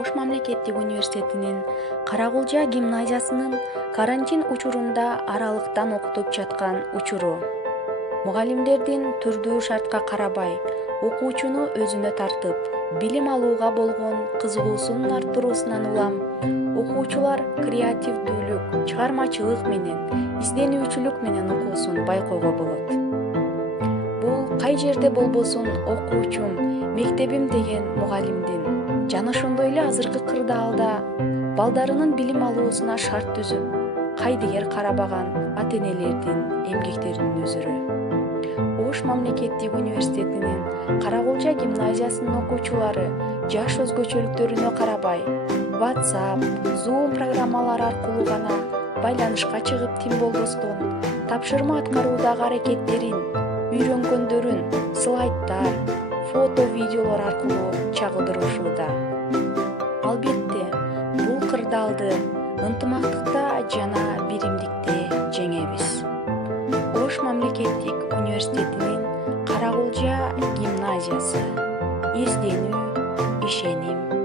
Ош мамлекеттик университетинин Каракулжа гимназиясынын карантин учурунда аралыктан окутуп жаткан учуру. Мугалимдердин түрдүү шартка карабай, окуучуну өзүнө тартып, билим алууга болгон кызыгуусунун арттыруусунан улам окуучулар креативдүүлүк, чыгармачылык менен, изденүүчүлүк менен окуусун байкоого болот. Бул кай жерде болбосун окуучум, мектебим деген мугалимдин жана ошондой эле азыркы кырдаалда балдарынын билим алуусуна шарт түзүп, кайдыгер карабаган ата-энелердин эмгектеринин өзүрү. Ош мамлекеттик университетинин Каракулжа гимназиясынын окуучулары жаш өзгөчөлүктөрүнө карабай, WhatsApp, Zoom программалары аркылуу гана байланышка чыгып тим болбостон, тапшырма аткаруудагы аракеттерин, үйрөнгөндөрүн слайддар, фото, видеолор аркылуу чагылдырышууда. Албетте, бул кырдаалды ынтымактыкта жана биримдикте жеңебиз. Ош мамлекеттик университетинин Каракулжа гимназиясы. Изденүү, ишеним,